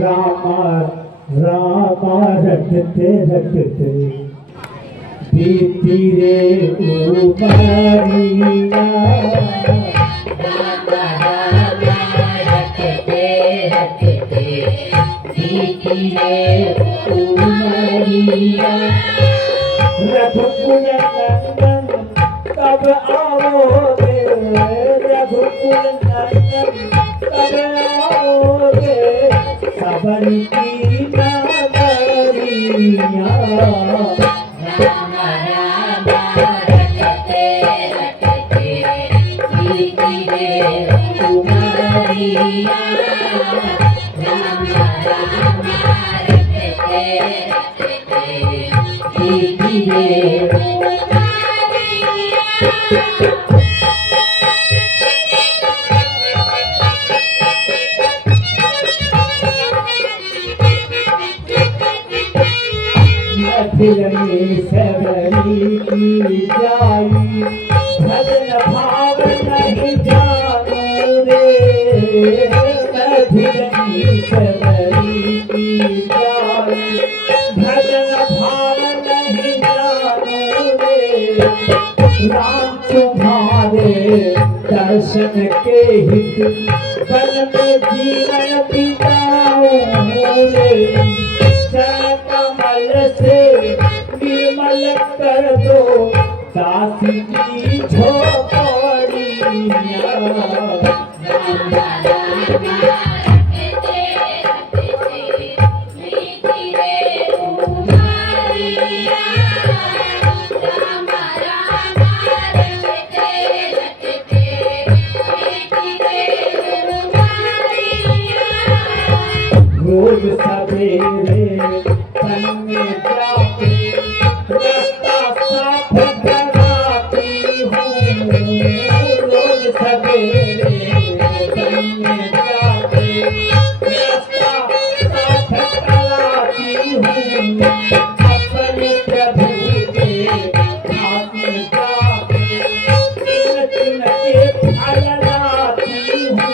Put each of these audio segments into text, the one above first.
रामा रामा रटते रटते बीती रे उमरिया। रामा रामा रटते रटते बीती रे उमरिया। रघुकुल नंदन कब आओगे, रघुकुल नंदन कब आओगे, सबरी की नगरिया। रामा रामा रटते रटते बीती रे उमरिया। रामा रामा रटते रटते बीती रे उमरिया। मथिरने सबरी की जाई, भजन भाव नहीं जानो रे। मथिरने सबरी की जाई, भजन भाव नहीं जानो रे। राम तुम्हारे दर्शन के हित बन में जीवन बिताऊं रे। कमल से निर्मल कर दो दासी की झोपड़िया। रामा रामा रटते रटते बीती रे उमरिया। रामा रामा रटते रटते बीती रे उमरिया। रोज सवेरे तन में जाके रास्ता साफ कराती हूँ। रोज सवेरे तन में जाके रास्ता साफ कराती हूँ। अपने प्रभु के हाथ में जाके चुन चुन के फल लाती हूँ।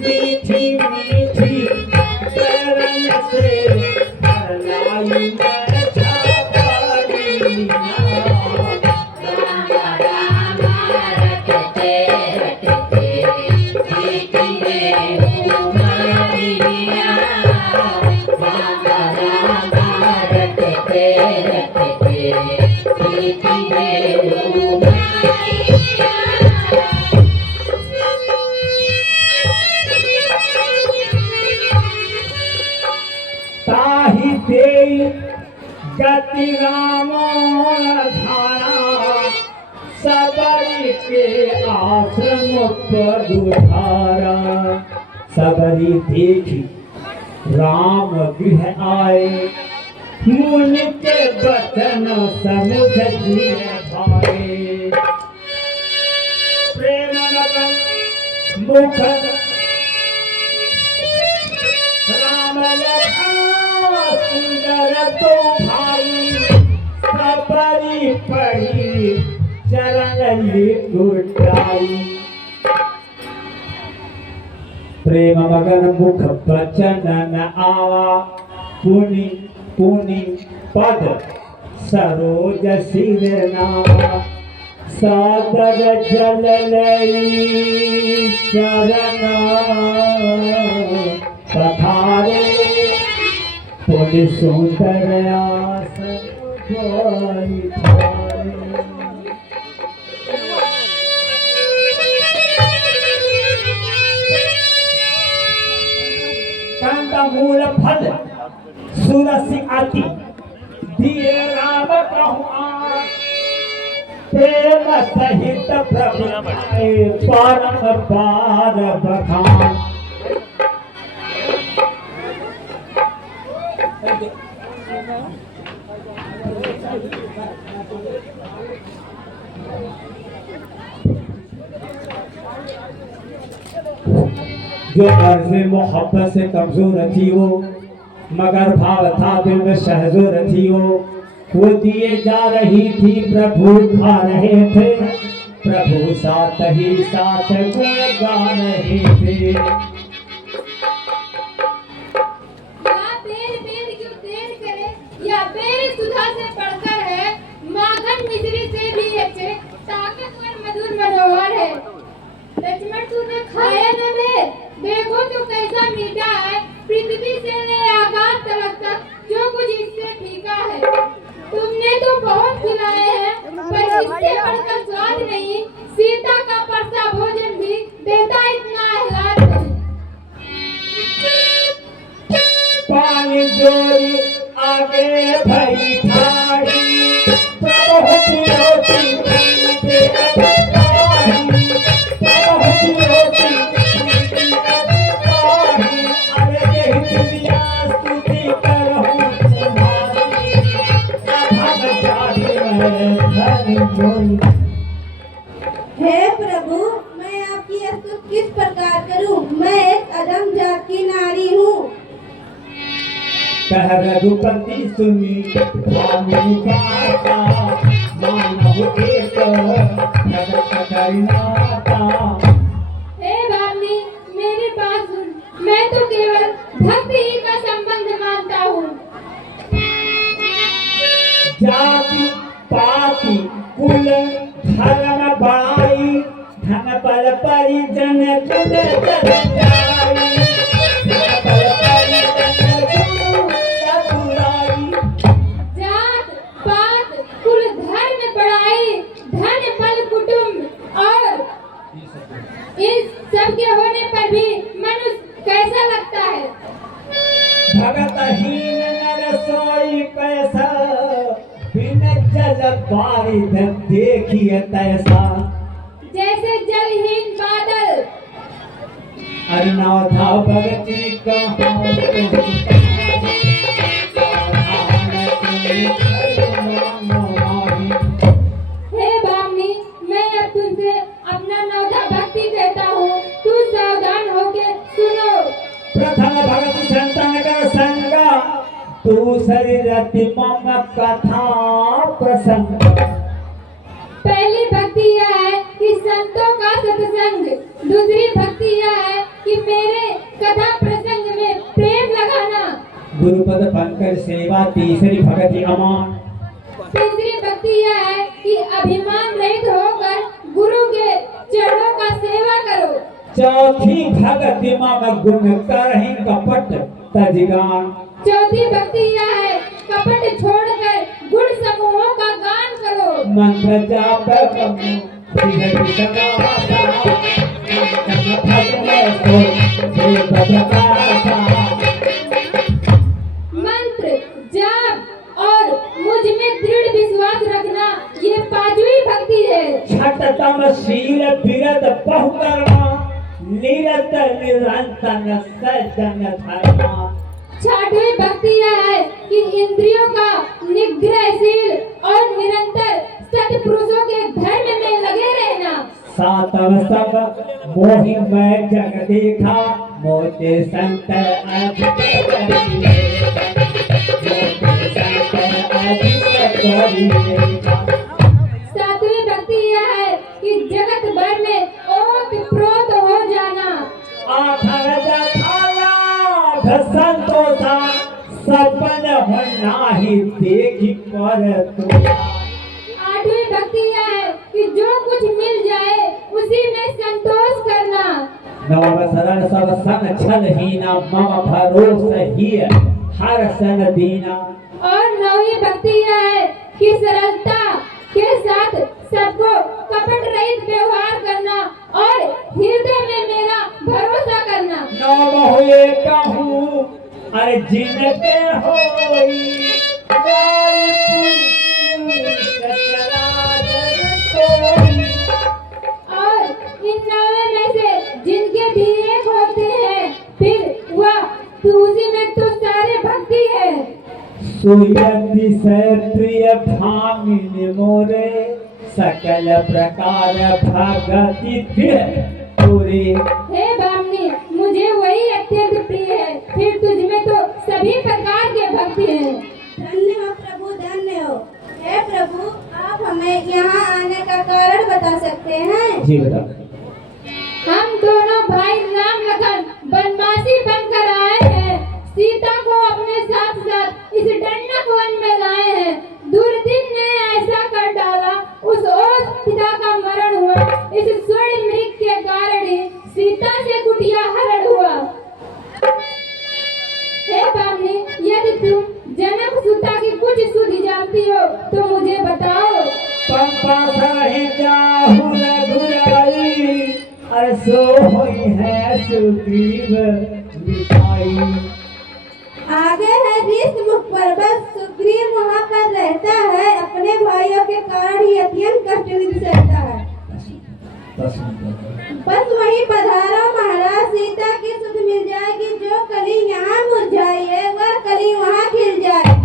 मीठी मीठी चरण से लाई मैं छापड़िया। रामा रामा रटते रटते बीती रे उमरिया। रामा रामा रटते रटते बीती रे उमरिया। ताहि देई गति रामों धारा, सबरी के आश्रम पधुधारा। सबरी देखी राम गृह आए, मुनि के बचन समुझ जिय भाए। प्रेम लगन मुख राम लखन सुंदर तो भाई, सबरी पड़ी चरण लिकुटाई। प्रेम मगन मुख बचन न आवा, पुनि पुनि पद सरोज सिर नावा। सादर जल लई चरण पधारे, पुनि सुंदर आसन बैठारे। कंदमूल फल सुरसि अति, दिए राम कहूँ आन। प्रेम सहित प्रभु आए, परम पार बखान। जो अर्ज़ मोहब्बत से कमजोर थी वो, मगर भाव था दिल में शहजोर थी वो। वो दिए जा रही थी, प्रभु खा रहे थे, प्रभु साथ ही साथ गुण गा रहे थे। या बेर बेर क्यों देर करे, या बेर सुधा से पढ़कर है, माखन मिश्री से भी अच्छे, ताकतवर मधुर मनोहर है। लक्ष्मण तूने खाया न बेर, देखो तो कैसा मीठा है, पृथ्वी से ले आकाश तक जो कुछ इससे फीका है। तुमने तो बहुत खिलाए हैं, पर इससे बढ़कर स्वाद नहीं, सीता का परसा भोजन भी देता इतना आह्लाद नहीं। पानी जोरी आगे भई ठाड़ी, बहुत रोटी पे अधिकारी, बहुत रोटी पे अधिकारी, अरे यही दुनिया स्तुति करहूं तुम्हारी, अधम जाति में धन जोरी। हे प्रभु, मैं आपकी स्तुति किस प्रकार करूं? मैं एक अधम जात की नारी हूँ। कह रघुपति सुनी भामिनी बाता, मानव एक जगत करनाता। हे भामिनी, मेरी बात सुन, मैं तो केवल भक्ति ही का संबंध मानता हूँ। जाति पाति कुल धर्म बड़ाई, धन बल परिजन गुण जन जाई, धन बल परिजन गुण चतुराई। जात पात कुल धर्म बड़ाई, धन बल कुटुंब और इस सब के होने पर भी मनुष्य कैसा लगता है? भगतहीन नर सोई पैसा, बिन जल बारिध देखिए तैसा। जैसे जलहीन बादल, अरुणाधा भगति कहाँ हे भामिनी, मैं अब तुझसे अपना नवधा भक्ति कहता हूँ, तू सावधान होके सुनो। प्रथम भगत संतन का संगा, दूसरी रति मम कथा प्रसंग। पहली भक्ति यह है कि संतों का सत्संग, दूसरी भक्ति यह है कि मेरे कथा प्रसंग में प्रेम लगाना, गुरुपद पंकज सेवा, तीसरी भगति अमान। तीसरी भक्ति यह है कि अभिमान रहित होकर गुरु के चरणों का सेवा करो, चौथी भगति मम गुण करहि कपट तजगान। चौथी भक्ति यह है कपट छोड़कर गुण समूहों का गान करो, मंत्र जाप कमु धीरति समासा, भजन को देव प्रकाशा। मंत्र जाप और मुझ में दृढ़ विश्वास रखना, ये पांचवी भक्ति है। छठतम शील विरत बहुकर्मा, निरत निरंतर सज्जन धर्मा। छठवीं भक्ति यह है कि इंद्रियों का निग्रहशील और निरंतर सत्पुरुषों के धर्म में लगे रहना। सातव सब मोहि मैं जग देखा, मोते संत अधिक करिए, मोते संत अधिक करिए। सातवीं भक्ति यह है कि जगत भर में ओत प्रोत हो जाना। संतोषा सपन नाही देखी पर तो। आठवीं भक्ति यह है कि जो कुछ मिल जाए उसी में संतोष करना। नव सरल सब सन छल हीना, मम भरोस ही हर सन दीना। और नौवीं भक्ति यह है कि सरलता के साथ सबको कपट रहित व्यवहार करना और हृदय में मेरा भरोसा करना। नव हुए कहूँ अरे जिनके होई, और इन नवे में से जिनके भी एक होते हैं, फिर वह उसी में तो सारे भक्ति है। सुयति से प्रिय भामिनी मोरे, सकल प्रकार भगति पूरी। हे भामिनी, मुझे वही अत्यंत प्रिय है, फिर तुझ में तो सभी प्रकार के भक्ति है। धन्य हो प्रभु, धन्य हो। जी बता। हम दोनों भाई राम लखन बनवासी बनकर आए हैं। सीता को अपने साथ साथ इस दंडक वन में लाए हैं। दुर्दिन ने ऐसा कर डाला, उस ओस पिता का मरण हुआ। इस स्वर्ण मृग के कारण ही सीता से कुटिया हरण हुआ। हे बामनी, यदि तुम जनक सुता की कुछ सुधि जानती हो तो मुझे बताओ। पंपा सही जाहु रघुराई, अरे सो होई है सुग्रीव दिखाई। आगे है ऋषमुख पर्वत, सुग्रीव वहाँ पर रहता है। अपने भाइयों के कारण ही अत्यंत कष्ट विधि सहता है। बस वहीं पधारो महाराज, सीता की सुध मिल जाएगी। जो कली यहाँ मुरझाई है वह कली वहाँ खिल जाएगी।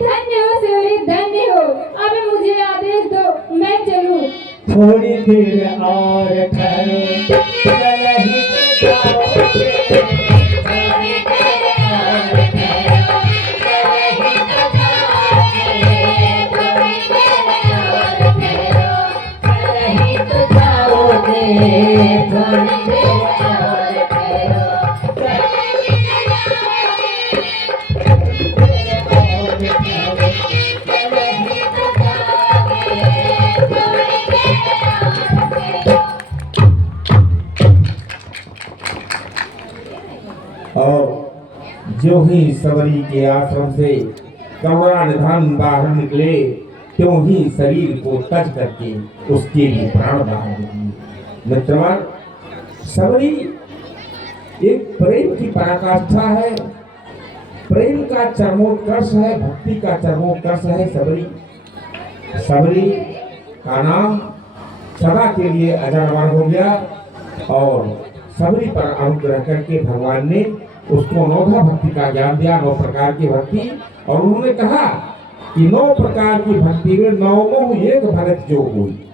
धन्य हो सेवरी, धन्य हो। अब मुझे आदेश दो, मैं चलूं। थोड़ी देर और ठहरो, चलहि तो जाओगे। थोड़ी देर और ठहरो, चलहि तो जाओगे। थोड़ी देर और ठहरो, चलहि तो जाओगे। थोड़ी देर और ठहरो, चलहि तो जाओगे। थोड़ी देर और ठहरो, चलहि तो जाओगे। थोड़ी देर और ठहरो। और जो ही सबरी के आश्रम से कौरा निधन बाहर निकले, त्यों ही शरीर को तज करके उसके लिए प्राण बाहर निकले। मित्रवर, सबरी एक प्रेम की पराकाष्ठा है, प्रेम का चरमोत्कर्ष है, भक्ति का चरमोत्कर्ष है सबरी। सबरी का नाम सदा के लिए अजर हो गया और सबरी पर अनुग्रह करके भगवान ने उसको नौधा भक्ति का ज्ञान दिया, 9 प्रकार की भक्ति। और उन्होंने कहा कि 9 प्रकार की भक्ति में 9 एक भगत जो हुई।